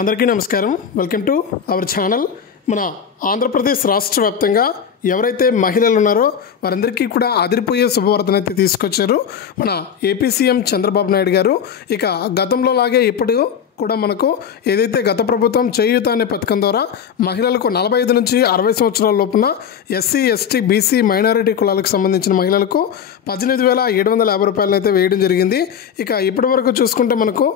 అందరికీ నమస్కారం. Welcome to our channel. మన ఆంధ్రప్రదేశ్ రాష్ట్ర వ్యాప్తంగా ఎవరైతే మహిళలు ఉన్నారో వారందరికీ కూడా అదిరిపోయే శుభవార్తనైతే తీసుకొచ్చారు మన ఏపీ సీఎం చంద్రబాబు నాయుడు గారు. ఇక గతంలో లాగే ఇప్పుడు కూడా మనకు ఏదైతే గత ప్రభుత్వం చేయూత అనే పథకం ద్వారా మహిళలకు 45 నుంచి 60 సంవత్సరాల లోపున ఎస్సీ ఎస్టీ బీసీ మైనారిటీ కులాలకు సంబంధించిన మహిళలకు 18,750 రూపాయలను అయితే వేయడం జరిగింది. ఇక ఇప్పటి వరకు చూసుకుంటే మనకు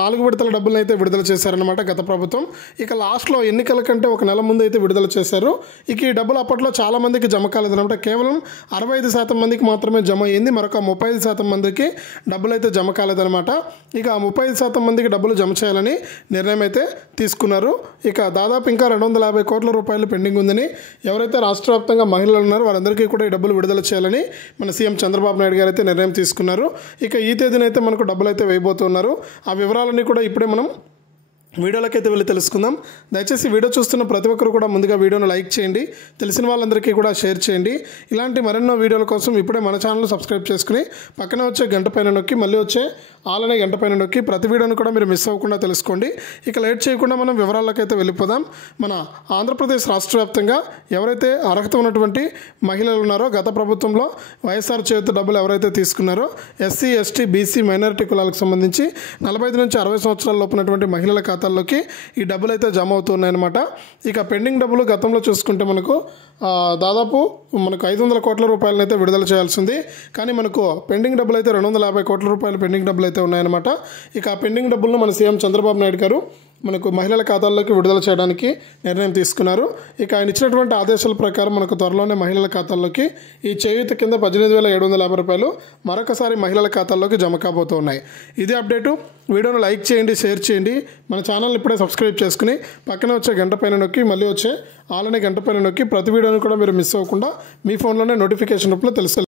4 విడతల డబ్బులను అయితే విడుదల చేశారనమాట గత ప్రభుత్వం. ఇక లాస్ట్లో ఎన్నికల కంటే ఒక నెల ముందు అయితే విడుదల చేశారు. ఇక ఈ డబ్బులు అప్పట్లో చాలామందికి జమ కాలేదన్నమాట. కేవలం 65% మందికి మాత్రమే జమ అయ్యింది. మరొక 35% మందికి డబ్బులు అయితే జమ కాలేదన్నమాట. ఇక 35% మందికి డబ్బులు జమ చేయాలని నిర్ణయం అయితే తీసుకున్నారు. ఇక దాదాపు ఇంకా 250 కోట్ల రూపాయలు పెండింగ్ ఉందని ఎవరైతే రాష్ట్ర వ్యాప్తంగా మహిళలు ఉన్నారో వారందరికీ కూడా ఈ డబ్బులు విడుదల చేయాలని మన సీఎం చంద్రబాబు నాయుడు గారు అయితే నిర్ణయం తీసుకున్నారు. ఇక ఈ తేదీన అయితే మనకు డబ్బులు అయితే వేయబోతున్నారు. ఆ వివరాలన్నీ కూడా ఇప్పుడే మనం వీడియోలోకి అయితే వెళ్ళి తెలుసుకుందాం. దయచేసి వీడియో చూస్తున్న ప్రతి ఒక్కరు కూడా ముందుగా వీడియోను లైక్ చేయండి, తెలిసిన వాళ్ళందరికీ కూడా షేర్ చేయండి. ఇలాంటి మరెన్నో వీడియోల కోసం ఇప్పుడే మన ఛానల్ సబ్స్క్రైబ్ చేసుకుని పక్కనే వచ్చే గంట పైన నొక్కి మళ్ళీ వచ్చే ఆల్ అనే గంట పైన నొక్కి ప్రతి వీడియోను కూడా మీరు మిస్ అవ్వకుండా తెలుసుకోండి. ఇక లేట్ చేయకుండా మనం వివరాల్లోకి అయితే వెళ్ళిపోదాం. మన ఆంధ్రప్రదేశ్ రాష్ట్ర వ్యాప్తంగా ఎవరైతే అర్హత ఉన్నటువంటి మహిళలు ఉన్నారో గత ప్రభుత్వంలో వైఎస్ఆర్ చేయూత డబ్బులు ఎవరైతే తీసుకున్నారో ఎస్సీ ఎస్టీ బీసీ మైనారిటీ కులాలకు సంబంధించి 45 నుంచి 60 సంవత్సరాల లోపునటువంటి మహిళల ఖాతాల్లోకి ఈ డబ్బులు అయితే జమ అవుతున్నాయన్నమాట. ఇక పెండింగ్ డబ్బులు గతంలో చూసుకుంటే మనకు దాదాపు మనకు 500 కోట్ల రూపాయలను అయితే విడుదల చేయాల్సింది. కానీ మనకు పెండింగ్ డబ్బులు అయితే 250 కోట్ల రూపాయలు పెండింగ్ డబ్బులు అయితే ఉన్నాయన్నమాట. ఇక ఆ పెండింగ్ డబ్బులను మన సీఎం చంద్రబాబు నాయుడు గారు మనకు మహిళల ఖాతాల్లోకి విడుదల చేయడానికి నిర్ణయం తీసుకున్నారు. ఇక ఆయన ఇచ్చినటువంటి ఆదేశాల ప్రకారం మనకు త్వరలోనే మహిళల ఖాతాల్లోకి ఈ చేయూత కింద 18,750 రూపాయలు మరొకసారి మహిళల ఖాతాల్లోకి జమ కాబోతూ ఉన్నాయి. ఇదే అప్డేటు. వీడియోను లైక్ చేయండి, షేర్ చేయండి. మన ఛానల్ని ఇప్పుడే సబ్స్క్రైబ్ చేసుకుని పక్కనే వచ్చే గంట పైన నొక్కి మళ్ళీ వచ్చే ఆల్ అనే గంట పైన నొక్కి ప్రతి వీడియోని కూడా మీరు మిస్ అవ్వకుండా మీ ఫోన్లోనే నోటిఫికేషన్ రూపంలో తెలుసు.